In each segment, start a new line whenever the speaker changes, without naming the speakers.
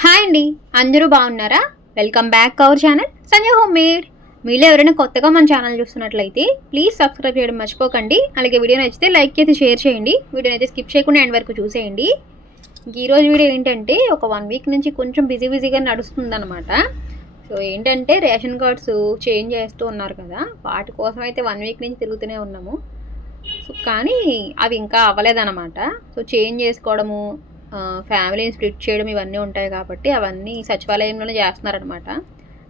Hi అండి. అందరూ బాగున్నారా? Welcome back our channel Sanjay home made మీలో ఎవరైనా కొత్తగా మన ఛానల్ చూస్తున్నట్లయితే ప్లీజ్ సబ్స్క్రైబ్ చేయడం మర్చిపోకండి. అలాగే వీడియో నచ్చితే లైక్ అయితే షేర్ చేయండి. వీడియోని అయితే స్కిప్ చేయకుండా ఎండ్ వరకు చూసేయండి. ఈరోజు వీడియో ఏంటంటే ఒక వన్ వీక్ నుంచి కొంచెం బిజీ బిజీగా నడుస్తుందన్నమాట. సో ఏంటంటే రేషన్ కార్డ్స్ చేంజ్ చేస్తూ ఉన్నారు కదా. వాటి కోసం అయితే వన్ వీక్ నుంచి తిరుగుతూనే ఉన్నాము. సో కానీ అవి ఇంకా అవ్వలేదన్నమాట. సో చేంజ్ చేసుకోవడము ఫ్యామిలీని స్ప్లిట్ చేయడం ఇవన్నీ ఉంటాయి కాబట్టి అవన్నీ సచివాలయంలోనే చేస్తున్నారనమాట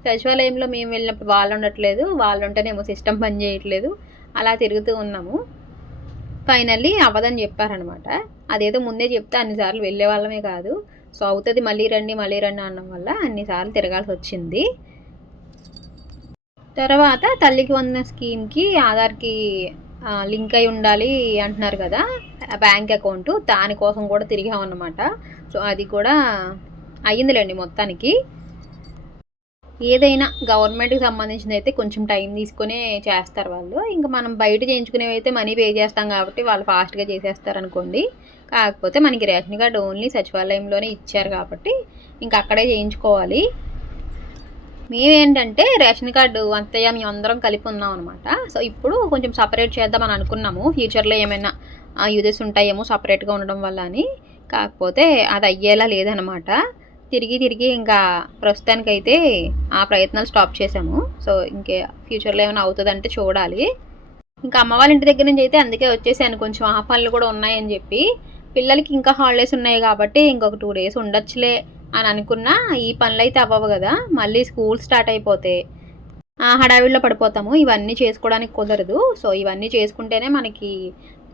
సచివాలయంలో మేము వెళ్ళినప్పుడు వాళ్ళు ఉండట్లేదు వాళ్ళు ఉంటేనేమో సిస్టమ్ పని చేయట్లేదు అలా తిరుగుతూ ఉన్నాము. ఫైనల్లీ అవ్వదని చెప్పారనమాట అదేదో ముందే చెప్తే అన్నిసార్లు వెళ్ళే వాళ్ళమే కాదు. సో అవుతుంది మళ్ళీ రండి మళ్ళీ రండి అనడం వల్ల అన్నిసార్లు తిరగాల్సి వచ్చింది. తర్వాత తల్లికి వందన స్కీమ్కి ఆధార్కి లింక్ అయి ఉండాలి అంటున్నారు కదా బ్యాంక్ అకౌంట్. దానికోసం కూడా తిరిగామన్నమాట. సో అది కూడా అయ్యిందిలేండి మొత్తానికి. ఏదైనా గవర్నమెంట్కి సంబంధించింది అయితే కొంచెం టైం తీసుకునే చేస్తారు వాళ్ళు. ఇంకా మనం బయట చేయించుకునేవి అయితే మనీ పే చేస్తాం కాబట్టి వాళ్ళు ఫాస్ట్గా చేసేస్తారు అనుకోండి కాకపోతే మనకి రేషన్ కార్డు ఓన్లీ సచివాలయంలోనే ఇచ్చారు కాబట్టి ఇంకా అక్కడే చేయించుకోవాలి. మేమేంటంటే రేషన్ కార్డు అంతయ్య మేము అందరం కలిపి ఉన్నాం అనమాట సో ఇప్పుడు కొంచెం సపరేట్ చేద్దామని అనుకున్నాము. ఫ్యూచర్లో ఏమైనా యూజెస్ ఉంటాయేమో సపరేట్గా ఉండడం వల్ల అని. కాకపోతే అది అయ్యేలా లేదనమాట తిరిగి తిరిగి ఇంకా ప్రస్తుతానికైతే ఆ ప్రయత్నాలు స్టాప్ చేసాము సో ఇంకే ఫ్యూచర్లో ఏమైనా అవుతుందంటే చూడాలి. ఇంకా అమ్మ వాళ్ళ ఇంటి దగ్గర నుంచి అయితే అందుకే వచ్చేసాను. కొంచెం ఆ పనులు కూడా ఉన్నాయని చెప్పి. పిల్లలకి ఇంకా హాలిడేస్ ఉన్నాయి కాబట్టి ఇంకొక టూ డేస్ ఉండొచ్చులే. అని అనుకున్నా ఈ పనులు అయితే అవ్వవు కదా. మళ్ళీ స్కూల్ స్టార్ట్ అయిపోతే ఆ హడావిడిలో పడిపోతాము. ఇవన్నీ చేసుకోవడానికి కుదరదు. సో ఇవన్నీ చేసుకుంటేనే మనకి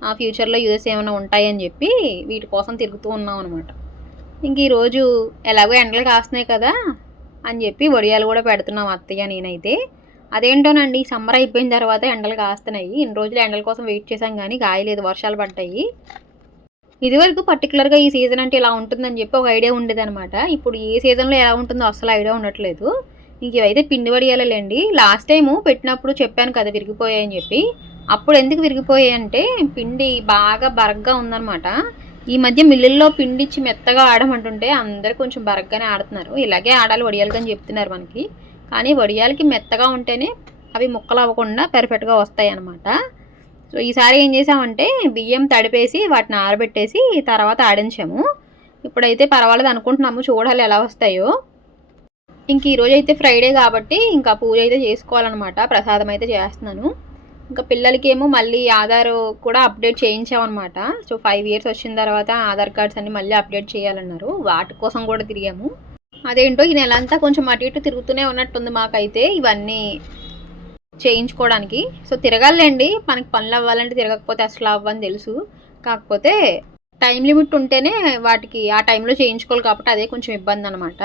ఆ ఫ్యూచర్లో యూజెస్ ఏమైనా ఉంటాయని చెప్పి వీటి కోసం తిరుగుతూ ఉన్నాం అనమాట ఇంక ఈరోజు ఎలాగో ఎండలు కాస్తున్నాయి కదా అని చెప్పి వడియాలు కూడా పెడుతున్నాం అత్తయ్య నేనైతే. అదేంటోనండి సమ్మర్ అయిపోయిన తర్వాత ఎండలు కాస్తున్నాయి. ఇన్ని రోజులు ఎండల కోసం వెయిట్ చేశాం కానీ గాయలేదు వర్షాలు పడ్డాయి. ఇదివరకు పర్టికులర్గా ఈ సీజన్ అంటే ఇలా ఉంటుందని చెప్పి ఒక ఐడియా ఉండేదన్నమాట. ఇప్పుడు ఏ సీజన్లో ఎలా ఉంటుందో అసలు ఐడియా ఉండట్లేదు. ఇంక ఇవైతే పిండి వడియాలండి లాస్ట్ టైము పెట్టినప్పుడు చెప్పాను కదా విరిగిపోయాయని చెప్పి. అప్పుడు ఎందుకు విరిగిపోయాయి అంటే పిండి బాగా బరగ్గా ఉందనమాట ఈ మధ్య మిల్లుల్లో పిండి ఇచ్చి మెత్తగా ఆడమంటుంటే అందరు కొంచెం బరగ్గానే ఆడుతున్నారు. ఇలాగే ఆడాలి వడియాలు అని చెప్తున్నారు మనకి. కానీ వడియాలకి మెత్తగా ఉంటేనే అవి ముక్కలు అవ్వకుండా పెర్ఫెక్ట్గా వస్తాయి అన్నమాట సో ఈసారి ఏం చేసామంటే బియ్యం తడిపేసి వాటిని ఆరబెట్టేసి తర్వాత ఆడించాము. ఇప్పుడైతే పర్వాలేదు అనుకుంటున్నాము చూడాలి ఎలా వస్తాయో. ఇంక ఈరోజు అయితే ఫ్రైడే కాబట్టి ఇంకా పూజ అయితే చేసుకోవాలన్నమాట ప్రసాదం అయితే చేస్తున్నాను. ఇంకా పిల్లలకి ఏమో మళ్ళీ ఆధార్ కూడా అప్డేట్ చేయించామన్నమాట. సో ఫైవ్ ఇయర్స్ వచ్చిన తర్వాత ఆధార్ కార్డ్స్ అన్ని మళ్ళీ అప్డేట్ చేయాలన్నారు. వాటి కోసం కూడా తిరిగాము. అదేంటో ఈ నెల అంతా కొంచెం అటు ఇటు తిరుగుతూనే ఉన్నట్టుంది మాకైతే. ఇవన్నీ చేయించుకోవడానికి. సో తిరగాలండి మనకి పనులు అవ్వాలంటే తిరగకపోతే అసలు అవ్వని తెలుసు. కాకపోతే టైం లిమిట్ ఉంటేనే వాటికి ఆ టైంలో చేయించుకోవాలి కాబట్టి అదే కొంచెం ఇబ్బంది అనమాట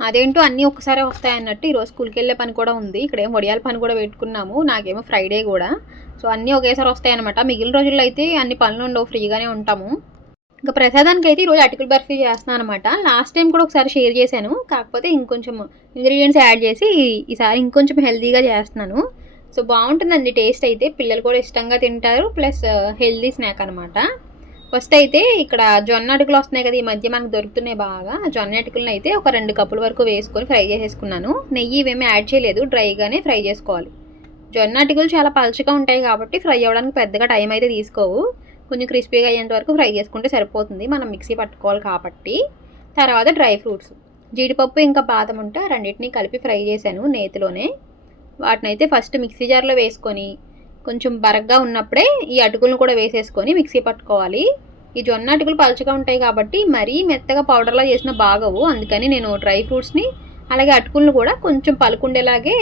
అదేంటో అన్నీ ఒకసారి వస్తాయి అన్నట్టు ఈరోజు స్కూల్కి వెళ్ళే పని కూడా ఉంది. ఇక్కడ ఏం వడియాల పని కూడా పెట్టుకున్నాము. నాకేమో ఫ్రైడే కూడా. సో అన్నీ ఒకేసారి వస్తాయన్నమాట. మిగిలిన రోజుల్లో అయితే అన్ని పనులు ఉండవు. ఫ్రీగానే ఉంటాము. ఇంకా ప్రసాదానికి అయితే ఈరోజు అటుకుల బర్ఫీ చేస్తున్నాను అనమాట లాస్ట్ టైం కూడా ఒకసారి షేర్ చేశాను. కాకపోతే ఇంకొంచెం ఇంగ్రీడియంట్స్ యాడ్ చేసి ఈసారి ఇంకొంచెం హెల్తీగా చేస్తున్నాను. సో బాగుంటుందండి టేస్ట్ అయితే. పిల్లలు కూడా ఇష్టంగా తింటారు. ప్లస్ హెల్దీ స్నాక్ అనమాట ఫస్ట్ అయితే ఇక్కడ జొన్న అటుకులు వస్తున్నాయి కదా ఈ మధ్య మనకు దొరుకుతున్నాయి బాగా. జొన్న అటుకులను అయితే ఒక రెండు కప్పుల వరకు వేసుకొని ఫ్రై చేసేసుకున్నాను. నెయ్యి ఇవేమీ యాడ్ చేయలేదు. డ్రైగానే ఫ్రై చేసుకోవాలి. జొన్న అటుకులు చాలా పలుచగా ఉంటాయి కాబట్టి ఫ్రై అవ్వడానికి పెద్దగా టైం అయితే తీసుకోవు. కొంచెం క్రిస్పీగా అయ్యేంత వరకు ఫ్రై చేసుకుంటే సరిపోతుంది. మనం మిక్సీ పట్టుకోవాలి కాబట్టి. తర్వాత డ్రై ఫ్రూట్స్. జీడిపప్పు ఇంకా బాదం ఉంటే ఆ రెండింటిని కలిపి ఫ్రై చేశాను నేతిలోనే. వాటిని అయితే ఫస్ట్ మిక్సీ జార్లో వేసుకొని కొంచెం బరగ్గా ఉన్నప్పుడే ఈ అటుకులను కూడా వేసేసుకొని మిక్సీ పట్టుకోవాలి. ఈ జొన్న అటుకులు పలుచగా ఉంటాయి కాబట్టి మరీ మెత్తగా పౌడర్లా చేసిన బాగవు. అందుకని నేను డ్రై ఫ్రూట్స్ని అలాగే అటుకులను కూడా కొంచెం పలుకుండేలాగే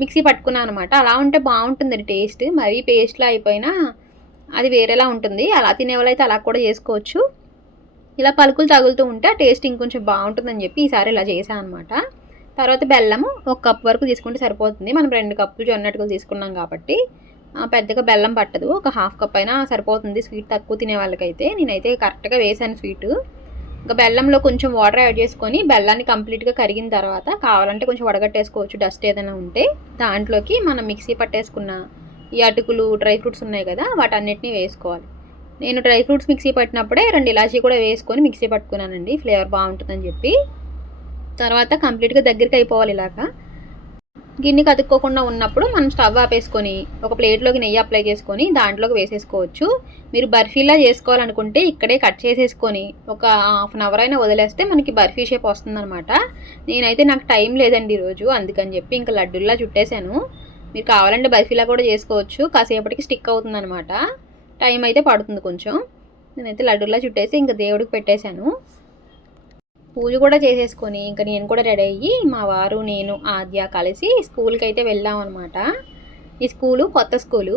మిక్సీ పట్టుకున్నాను అనమాట అలా ఉంటే బాగుంటుంది టేస్ట్. మరీ పేస్ట్లా అయిపోయినా అది వేరేలా ఉంటుంది. అలా తినేవాళ్ళైతే అలా కూడా చేసుకోవచ్చు. ఇలా పలుకులు తగులుతూ ఉంటే ఆ టేస్ట్ ఇంకొంచెం బాగుంటుందని చెప్పి ఈసారి ఇలా చేశాను అనమాట తర్వాత బెల్లము ఒక కప్ వరకు తీసుకుంటే సరిపోతుంది. మనం రెండు కప్పులు జొన్నట్టుగా తీసుకున్నాం కాబట్టి పెద్దగా బెల్లం పట్టదు. ఒక హాఫ్ కప్ అయినా సరిపోతుంది. స్వీట్ తక్కువ తినే వాళ్ళకైతే. నేనైతే కరెక్ట్గా వేసాను స్వీట్. ఇంకా బెల్లంలో కొంచెం వాటర్ యాడ్ చేసుకొని బెల్లాన్ని కంప్లీట్గా కరిగిన తర్వాత కావాలంటే కొంచెం వడగట్టేసుకోవచ్చు. డస్ట్ ఏదైనా ఉంటే దాంట్లోకి మనం మిక్సీ పట్టేసుకున్న ఈ అటుకులు డ్రై ఫ్రూట్స్ ఉన్నాయి కదా వాటన్నిటిని వేసుకోవాలి. నేను డ్రై ఫ్రూట్స్ మిక్సీ పట్టినప్పుడే రెండు ఇలాచీ కూడా వేసుకొని మిక్సీ పట్టుకున్నానండి. ఫ్లేవర్ బాగుంటుందని చెప్పి. తర్వాత కంప్లీట్గా దగ్గరికి అయిపోవాలి ఇలాగా. గిన్నె కతుక్కోకుండా ఉన్నప్పుడు మనం స్టవ్ ఆపేసుకొని ఒక ప్లేట్లోకి నెయ్యి అప్లై చేసుకొని దాంట్లోకి వేసేసుకోవచ్చు. మీరు బర్ఫీలా చేసుకోవాలనుకుంటే ఇక్కడే కట్ చేసేసుకొని ఒక హాఫ్ అన్ అవర్ అయినా వదిలేస్తే మనకి బర్ఫీ షేప్ వస్తుందన్నమాట. నేనైతే నాకు టైం లేదండి ఈరోజు అందుకని చెప్పి ఇంకా లడ్డుల్లా చుట్టేశాను. మీరు కావాలంటే బర్ఫీలా కూడా చేసుకోవచ్చు. కాసేపటికి స్టిక్ అవుతుంది అనమాట టైం అయితే పడుతుంది కొంచెం. నేనైతే లడ్డూలా చుట్టేసి ఇంకా దేవుడికి పెట్టేశాను. పూజ కూడా చేసేసుకొని ఇంకా నేను కూడా రెడీ అయ్యి మా వారు నేను ఆద్య కలిసి స్కూల్కి అయితే వెళ్ళాం అనమాట ఈ స్కూలు కొత్త స్కూలు.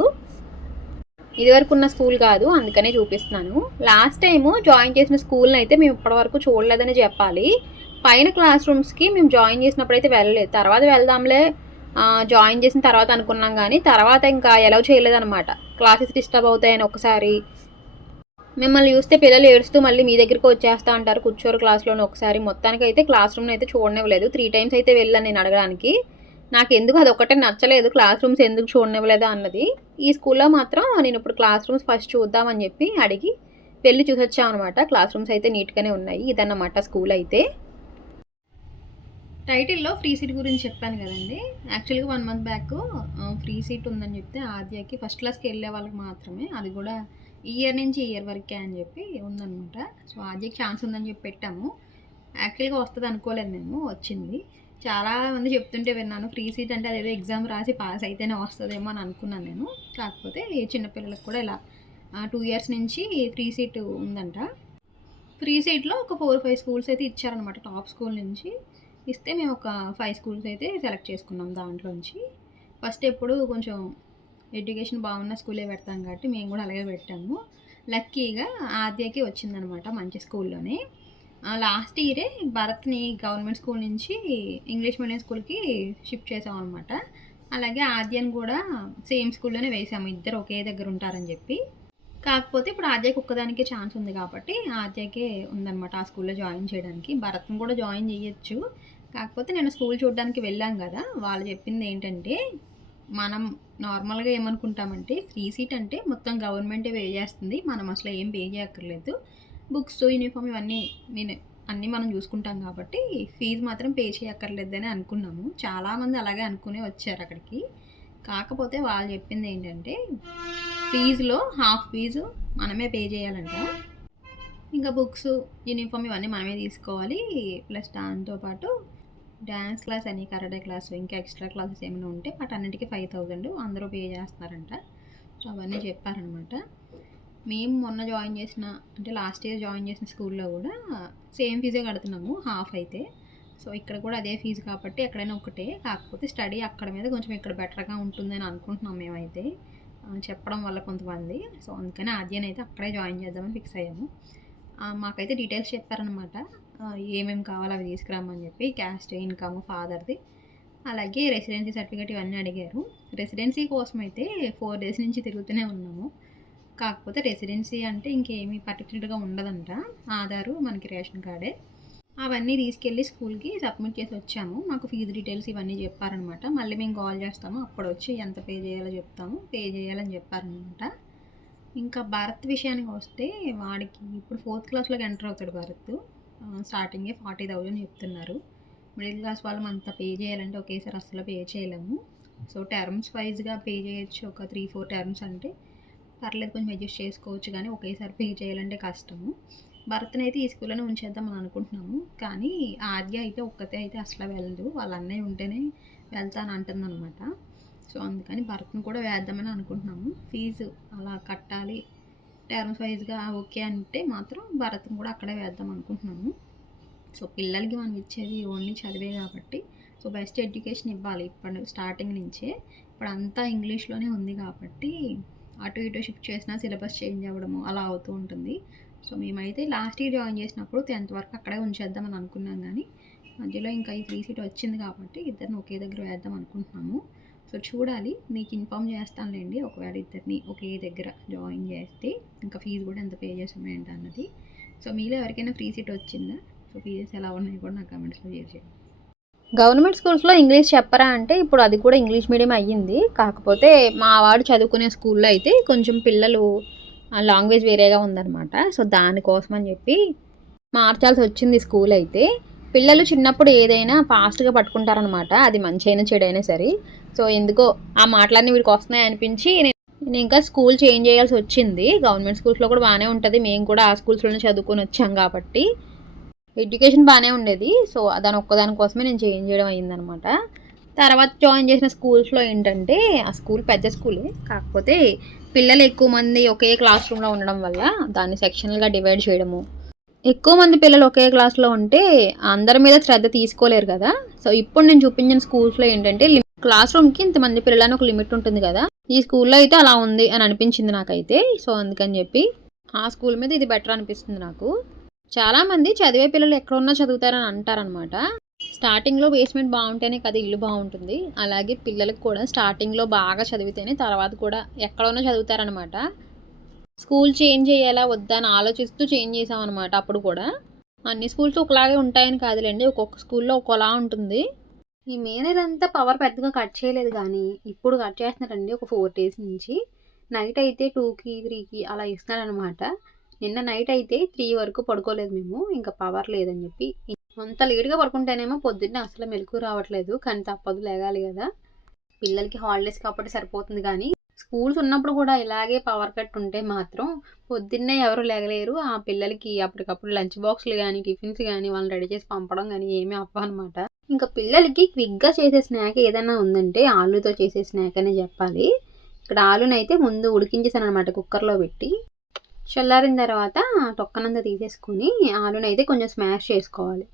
ఇదివరకు ఉన్న స్కూల్ కాదు అందుకనే చూపిస్తున్నాను. లాస్ట్ టైము జాయిన్ చేసిన స్కూల్ని అయితే మేము ఇప్పటివరకు చూడలేదని చెప్పాలి. పైన క్లాస్ రూమ్స్కి మేము జాయిన్ చేసినప్పుడు అయితే వెళ్ళలేదు. తర్వాత వెళ్దాంలే జాయిన్ చేసిన తర్వాత అనుకున్నాం కానీ తర్వాత ఇంకా ఎలా చేయలేదన్నమాట. క్లాసెస్ డిస్టర్బ్ అవుతాయని ఒకసారి. మిమ్మల్ని చూస్తే పిల్లలు ఏడుస్తూ మళ్ళీ మీ దగ్గరికి వచ్చేస్తా అంటారు కూర్చోరు క్లాస్లోనే ఒకసారి. మొత్తానికి అయితే క్లాస్ రూమ్ని అయితే చూడనివ్వలేదు. త్రీ టైమ్స్ అయితే వెళ్ళాను నేను అడగడానికి. నాకు ఎందుకు అది ఒకటే నచ్చలేదు. క్లాస్ రూమ్స్ ఎందుకు చూడనివ్వలేదు అన్నది. ఈ స్కూల్లో మాత్రం నేను ఇప్పుడు క్లాస్ రూమ్స్ ఫస్ట్ చూద్దామని చెప్పి అడిగి వెళ్ళి చూసొచ్చాం అనమాట క్లాస్ రూమ్స్ అయితే నీట్గానే ఉన్నాయి. ఇదన్నమాట స్కూల్ అయితే. టైటిల్లో ఫ్రీ సీట్ గురించి చెప్పాను కదండి. యాక్చువల్గా one month back free seat ఉందని చెప్తే ఆద్యకి ఫస్ట్ క్లాస్కి వెళ్ళే వాళ్ళకి మాత్రమే అది కూడా ఇయర్ నుంచి ఇయర్ వరకే అని చెప్పి ఉందనమాట సో ఆద్యకి ఛాన్స్ ఉందని చెప్పి పెట్టాము. యాక్చువల్గా వస్తుంది అనుకోలేదు మేము వచ్చింది. చాలా మంది చెప్తుంటే విన్నాను ఫ్రీ సీట్ అంటే అదేదో ఎగ్జామ్ రాసి పాస్ అయితేనే వస్తుందేమో అని అనుకున్నాను నేను. కాకపోతే చిన్నపిల్లలకు కూడా ఇలా టూ ఇయర్స్ నుంచి ఫ్రీ సీట్ ఉందంట. ఫ్రీ సీట్లో ఒక ఫోర్ ఫైవ్ స్కూల్స్ అయితే ఇచ్చారనమాట టాప్ స్కూల్ నుంచి. ఇస్తే మేము ఒక ఫైవ్ స్కూల్స్ అయితే సెలెక్ట్ చేసుకున్నాం దాంట్లోంచి. ఫస్ట్ ఎప్పుడు కొంచెం ఎడ్యుకేషన్ బాగున్న స్కూలే పెడతాం కాబట్టి మేము కూడా అలాగే పెట్టాము. లక్కీగా ఆద్యకి వచ్చిందనమాట మంచి స్కూల్లోనే. లాస్ట్ ఇయరే భరత్ని గవర్నమెంట్ స్కూల్ నుంచి ఇంగ్లీష్ మీడియం స్కూల్కి షిఫ్ట్ చేసాం అనమాట అలాగే ఆద్యని కూడా సేమ్ స్కూల్లోనే వేసాము. ఇద్దరు ఒకే దగ్గర ఉంటారని చెప్పి. కాకపోతే ఇప్పుడు ఆద్యకి ఒక్కదానికే ఛాన్స్ ఉంది కాబట్టి ఆద్యకే ఉందన్నమాట ఆ స్కూల్లో జాయిన్ చేయడానికి. భరత్ని కూడా జాయిన్ చేయొచ్చు. కాకపోతే నేను స్కూల్ చూడడానికి వెళ్ళాం కదా వాళ్ళు చెప్పింది ఏంటంటే మనం నార్మల్గా ఏమనుకుంటామంటే ఫ్రీ సీట్ అంటే మొత్తం గవర్నమెంటే పే చేస్తుంది మనం అసలు ఏం పే చేయక్కర్లేదు. బుక్స్ యూనిఫామ్ ఇవన్నీ నేను అన్నీ మనం చూసుకుంటాం కాబట్టి ఫీజు మాత్రం పే చేయక్కర్లేదని అనుకున్నాము. చాలామంది అలాగే అనుకునే వచ్చారు అక్కడికి. కాకపోతే వాళ్ళు చెప్పింది ఏంటంటే ఫీజులో హాఫ్ ఫీజు మనమే పే చేయాలంట. ఇంకా బుక్స్ యూనిఫామ్ ఇవన్నీ మనమే తీసుకోవాలి. ప్లస్ దాంతోపాటు డ్యాన్స్ క్లాస్ అని కరాటే క్లాస్ ఇంకా ఎక్స్ట్రా క్లాసెస్ ఏమైనా ఉంటే వాటన్నిటికీ ఫైవ్ థౌజండ్ అందరూ పే చేస్తున్నారంట సో అవన్నీ చెప్పారనమాట. మేము మొన్న జాయిన్ చేసిన అంటే లాస్ట్ ఇయర్ జాయిన్ చేసిన స్కూల్లో కూడా సేమ్ ఫీజే కడుతున్నాము హాఫ్ అయితే. సో ఇక్కడ కూడా అదే ఫీజు కాబట్టి ఎక్కడైనా ఒకటే కాకపోతే స్టడీ అక్కడ మీద కొంచెం ఇక్కడ బెటర్గా ఉంటుందని అనుకుంటున్నాం మేమైతే. చెప్పడం వల్ల కొంతమంది. సో అందుకని ఆద్యనైతే అక్కడే జాయిన్ చేద్దామని ఫిక్స్ అయ్యాము. మాకైతే డీటెయిల్స్ చెప్పారనమాట ఏమేమి కావాలో అవి తీసుకురామని చెప్పి క్యాస్ట్ ఇన్కమ్ ఫాదర్ది. అలాగే రెసిడెన్సీ సర్టిఫికేట్ ఇవన్నీ అడిగారు. రెసిడెన్సీ కోసం అయితే ఫోర్ డేస్ నుంచి తిరుగుతూనే ఉన్నాము. కాకపోతే రెసిడెన్సీ అంటే ఇంకేమీ పర్టికులర్గా ఉండదంట. ఆధారు మనకి రేషన్ కార్డే. అవన్నీ తీసుకెళ్ళి స్కూల్కి సబ్మిట్ చేసి వచ్చాము. మాకు ఫీజు డీటెయిల్స్ ఇవన్నీ చెప్పారనమాట మళ్ళీ మేము కాల్ చేస్తాము. అప్పుడు వచ్చి ఎంత పే చేయాలో చెప్తాము. పే చేయాలని చెప్పారనమాట ఇంకా భరత్ విషయానికి వస్తే వాడికి ఇప్పుడు ఫోర్త్ క్లాస్లోకి ఎంటర్ అవుతాడు భరత్. స్టార్టింగే ఫార్టీ థౌజండ్ చెప్తున్నారు. మిడిల్ క్లాస్ వాళ్ళం అంత పే చేయాలంటే ఒకేసారి అసలు పే చేయలేము. సో టర్మ్స్ వైజ్గా పే చేయొచ్చు ఒక త్రీ ఫోర్ టర్మ్స్ అంటే పర్లేదు కొంచెం అడ్జస్ట్ చేసుకోవచ్చు కానీ ఒకేసారి పే చేయాలంటే కష్టము. భరత్ని అయితే ఈ స్కూల్లోనే ఉంచేద్దామని అనుకుంటున్నాము. కానీ ఆద్య అయితే ఒక్కతే అయితే అసలు వెళ్ళదు. వాళ్ళ అన్నయ్య ఉంటేనే వెళ్తాను అంటుందన్నమాట. సో అందుకని భరత్ని కూడా వేద్దామని అనుకుంటున్నాము. ఫీజు అలా కట్టాలి. టర్మ్స్ వైజ్గా ఓకే అంటే మాత్రం భరత్ని కూడా అక్కడే వేద్దాం అనుకుంటున్నాము. సో పిల్లలకి మనం ఇచ్చేది ఓన్లీ చదివే కాబట్టి. సో బెస్ట్ ఎడ్యుకేషన్ ఇవ్వాలి ఇప్పుడు స్టార్టింగ్ నుంచే. ఇప్పుడు అంతా ఇంగ్లీష్లోనే ఉంది కాబట్టి అటు ఇటు షిఫ్ట్ చేసినా సిలబస్ చేంజ్ అవ్వడము అలా అవుతూ ఉంటుంది. సో మేమైతే లాస్ట్ ఇయర్ జాయిన్ చేసినప్పుడు టెన్త్ వరకు అక్కడే ఉంచేద్దామని అనుకున్నాం కానీ మధ్యలో ఇంకా ఈ ఫ్రీ సీట్ వచ్చింది కాబట్టి ఇద్దరిని ఒకే దగ్గర వేద్దాం అనుకుంటున్నాము. సో చూడాలి మీకు ఇన్ఫామ్ చేస్తానులేండి. ఒకవేళ ఇద్దరిని ఒకే దగ్గర జాయిన్ చేస్తే ఇంకా ఫీజు కూడా ఎంత పే చేసాము ఏంటి అన్నది. సో మీలో ఎవరికైనా ఫ్రీ సీట్ వచ్చిందా? సో ఫీజెస్ ఎలా ఉన్నాయి కూడా నాకు కమెంట్స్లో చేయండి. గవర్నమెంట్ స్కూల్స్లో ఇంగ్లీష్ చెప్పరా అంటే ఇప్పుడు అది కూడా ఇంగ్లీష్ మీడియం అయ్యింది. కాకపోతే మా వాడు చదువుకునే స్కూల్లో అయితే కొంచెం పిల్లలు లాంగ్వేజ్ వేరేగా ఉందన్నమాట. సో దానికోసం అని చెప్పి మార్చాల్సి వచ్చింది స్కూల్ అయితే. పిల్లలు చిన్నప్పుడు ఏదైనా ఫాస్ట్గా పట్టుకుంటారనమాట అది మంచి అయినా చెడైనా సరే. సో ఎందుకో ఆ మాటలన్నీ వీడికి వస్తున్నాయి అనిపించి నేను ఇంకా స్కూల్ చేంజ్ చేయాల్సి వచ్చింది. గవర్నమెంట్ స్కూల్స్లో కూడా బాగానే ఉంటుంది. మేము కూడా ఆ స్కూల్స్లోనే చదువుకొని వచ్చాం కాబట్టి ఎడ్యుకేషన్ బాగానే ఉండేది. సో దాని ఒక్కదాని కోసమే నేను చేంజ్ చేయడం అయిందనమాట తర్వాత జాయిన్ చేసిన స్కూల్స్లో ఏంటంటే ఆ స్కూల్ పెద్ద స్కూలే. కాకపోతే పిల్లలు ఎక్కువ మంది ఒకే క్లాస్ రూమ్లో ఉండడం వల్ల దాన్ని సెక్షన్లుగా డివైడ్ చేయడము. ఎక్కువ మంది పిల్లలు ఒకే క్లాస్లో ఉంటే అందరి మీద శ్రద్ధ తీసుకోలేరు కదా. సో ఇప్పుడు నేను చూపించిన స్కూల్స్లో ఏంటంటే క్లాస్ రూమ్కి ఇంతమంది పిల్లలని ఒక లిమిట్ ఉంటుంది కదా. ఈ స్కూల్లో అయితే అలా ఉంది అని అనిపించింది నాకైతే. సో అందుకని చెప్పి ఆ స్కూల్ మీద ఇది బెటర్ అనిపిస్తుంది నాకు. చాలామంది చదివే పిల్లలు ఎక్కడున్నా చదువుతారని అంటారనమాట స్టార్టింగ్లో బేస్మెంట్ బాగుంటేనే కదా ఇల్లు బాగుంటుంది. అలాగే పిల్లలకు కూడా స్టార్టింగ్లో బాగా చదివితేనే తర్వాత కూడా ఎక్కడ ఉన్నా చదువుతారనమాట స్కూల్ చేంజ్ చేయాలా వద్దా అని ఆలోచిస్తూ చేంజ్ చేసామన్నమాట అప్పుడు కూడా. అన్ని స్కూల్స్ ఒకలాగే ఉంటాయని కాదులేండి. ఒక్కొక్క స్కూల్లో ఒకలా ఉంటుంది. ఈ మే నెలంతా పవర్ పెద్దగా కట్ చేయలేదు కానీ ఇప్పుడు కట్ చేస్తున్నారండి ఒక ఫోర్ డేస్ నుంచి. నైట్ అయితే టూకి త్రీకి అలా ఇస్తున్నారనమాట నిన్న నైట్ అయితే త్రీ వరకు పడుకోలేదు మేము ఇంకా పవర్ లేదని చెప్పి. అంత లేట్గా పడుకుంటేనేమో పొద్దున్నే అసలు మెలకు రావట్లేదు కానీ తప్పదు లేగాలి కదా. పిల్లలకి హాలిడేస్ కాబట్టి సరిపోతుంది కానీ స్కూల్స్ ఉన్నప్పుడు కూడా ఇలాగే పవర్ కట్ ఉంటే మాత్రం పొద్దున్నే ఎవరు లేగలేరు. ఆ పిల్లలకి అప్పటికప్పుడు లంచ్ బాక్స్లు కానీ టిఫిన్స్ కానీ వాళ్ళని రెడీ చేసి పంపడం కానీ ఏమీ అవ్వనమాట ఇంకా పిల్లలకి క్విక్గా చేసే స్నాక్ ఏదైనా ఉందంటే ఆలుతో చేసే స్నాక్ అనే చెప్పాలి. ఇక్కడ ఆలునైతే ముందు ఉడికించేసాను అనమాట కుక్కర్లో పెట్టి. చల్లారిన తర్వాత తొక్కనంతా తీసేసుకొని ఆలునైతే కొంచెం స్మాష్ చేసుకోవాలి.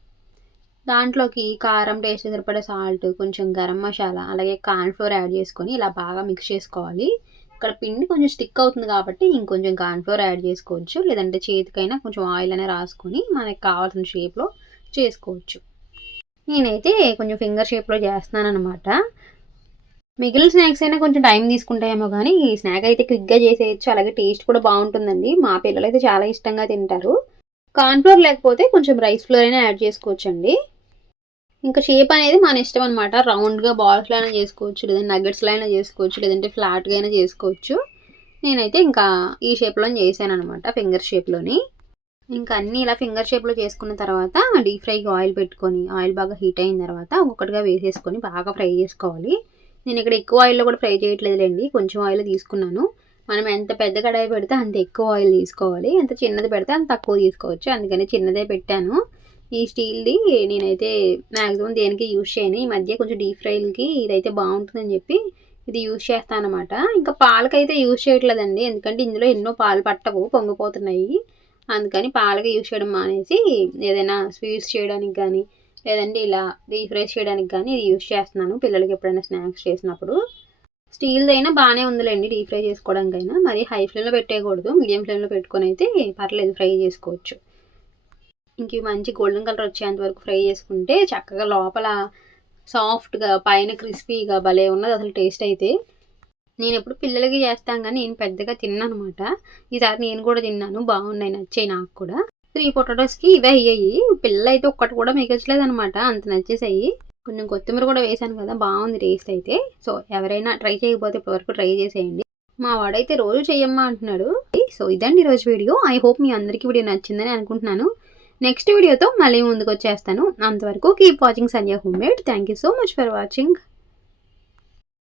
దాంట్లోకి కారం టేస్ట్ సరిపడే సాల్ట్ కొంచెం గరం మసాలా అలాగే కార్న్ఫ్లోర్ యాడ్ చేసుకొని ఇలా బాగా మిక్స్ చేసుకోవాలి. ఇక్కడ పిండి కొంచెం స్టిక్ అవుతుంది కాబట్టి ఇంకొంచెం కార్న్ఫ్లోర్ యాడ్ చేసుకోవచ్చు. లేదంటే చేతికైనా కొంచెం ఆయిల్ అనే రాసుకొని మనకి కావాల్సిన షేప్లో చేసుకోవచ్చు. నేనైతే కొంచెం ఫింగర్ షేప్లో చేస్తున్నాను అనమాట మిగిలిన స్నాక్స్ అయినా కొంచెం టైం తీసుకుంటాయేమో కానీ ఈ స్నాక్ అయితే క్విక్గా చేసేయచ్చు. అలాగే టేస్ట్ కూడా బాగుంటుందండి. మా పిల్లలు అయితే చాలా ఇష్టంగా తింటారు. కార్న్ఫ్లోర్ లేకపోతే కొంచెం రైస్ ఫ్లోర్ అయినా యాడ్ చేసుకోవచ్చు అండి ఇంకా షేప్ అనేది మన ఇష్టం అనమాట రౌండ్గా బాల్స్లో అయినా చేసుకోవచ్చు లేదంటే నగెట్స్లో అయినా చేసుకోవచ్చు లేదంటే ఫ్లాట్గా అయినా చేసుకోవచ్చు. నేనైతే ఇంకా ఈ షేప్లో చేశాను అనమాట ఫింగర్ షేప్లోని ఇంకా అన్నీ ఇలా ఫింగర్ షేప్లో చేసుకున్న తర్వాత డీప్ ఫ్రైకి ఆయిల్ పెట్టుకొని ఆయిల్ బాగా హీట్ అయిన తర్వాత ఒక్కొక్కటిగా వేసేసుకొని బాగా ఫ్రై చేసుకోవాలి. నేను ఇక్కడ ఎక్కువ ఆయిల్లో కూడా ఫ్రై చేయట్లేదులేండి కొంచెం ఆయిల్ తీసుకున్నాను. మనం ఎంత పెద్ద కడాయి పెడితే అంత ఎక్కువ ఆయిల్ తీసుకోవాలి. ఎంత చిన్నది పెడితే అంత తక్కువ తీసుకోవచ్చు. అందుకని చిన్నదే పెట్టాను. ఈ స్టీల్ది నేనైతే మ్యాక్సిమం దేనికి యూజ్ చేయను. ఈ మధ్య కొంచెం డీప్ ఫ్రైలకి ఇదైతే బాగుంటుందని చెప్పి ఇది యూజ్ చేస్తాను అనమాట ఇంకా పాలకైతే యూజ్ చేయట్లేదండి. ఎందుకంటే ఇందులో ఎన్నో పాలు పట్టవు పొంగిపోతున్నాయి. అందుకని పాలగా యూజ్ చేయడం మానేసి ఏదైనా స్వీట్స్ చేయడానికి కానీ లేదంటే ఇలా డీప్ ఫ్రై చేయడానికి కానీ ఇది యూజ్ చేస్తున్నాను పిల్లలకి ఎప్పుడైనా స్నాక్స్ చేసినప్పుడు. స్టీల్ది అయినా బాగానే ఉందిలేండి డీప్ ఫ్రై చేసుకోవడానికైనా. మరి హై ఫ్లేమ్లో పెట్టేయకూడదు మీడియం ఫ్లేమ్లో పెట్టుకొని అయితే పర్లేదు ఫ్రై చేసుకోవచ్చు. ఇంక మంచి గోల్డెన్ కలర్ వచ్చేంత వరకు ఫ్రై చేసుకుంటే చక్కగా లోపల సాఫ్ట్గా పైన క్రిస్పీగా భలే ఉన్నది అసలు టేస్ట్ అయితే. నేను ఎప్పుడు పిల్లలకి చేస్తాను కానీ నేను పెద్దగా తిన్నాను అనమాట ఈసారి నేను కూడా తిన్నాను. బాగున్నాయి నచ్చాయి నాకు కూడా. త్రీ పొటాటోస్కి ఇవే అయ్యాయి. పిల్లలు అయితే ఒక్కటి కూడా మిగల్చలేదు అనమాట అంత నచ్చేసాయి. కొంచెం కొత్తిమీర కూడా వేసాను కదా బాగుంది టేస్ట్ అయితే. సో ఎవరైనా ట్రై చేయకపోతే ఇప్పటివరకు ట్రై చేసేయండి. మా వాడైతే రోజు చెయ్యమ్మా అంటున్నాడు. సో ఇదండి ఈరోజు వీడియో. ఐ హోప్ మీ అందరికీ వీడియో నచ్చిందని అనుకుంటున్నాను. నెక్స్ట్ వీడియోతో మళ్ళీ ముందుకు వచ్చేస్తాను అంతవరకు keep watching Sanjay home made. Thank you so much for watching.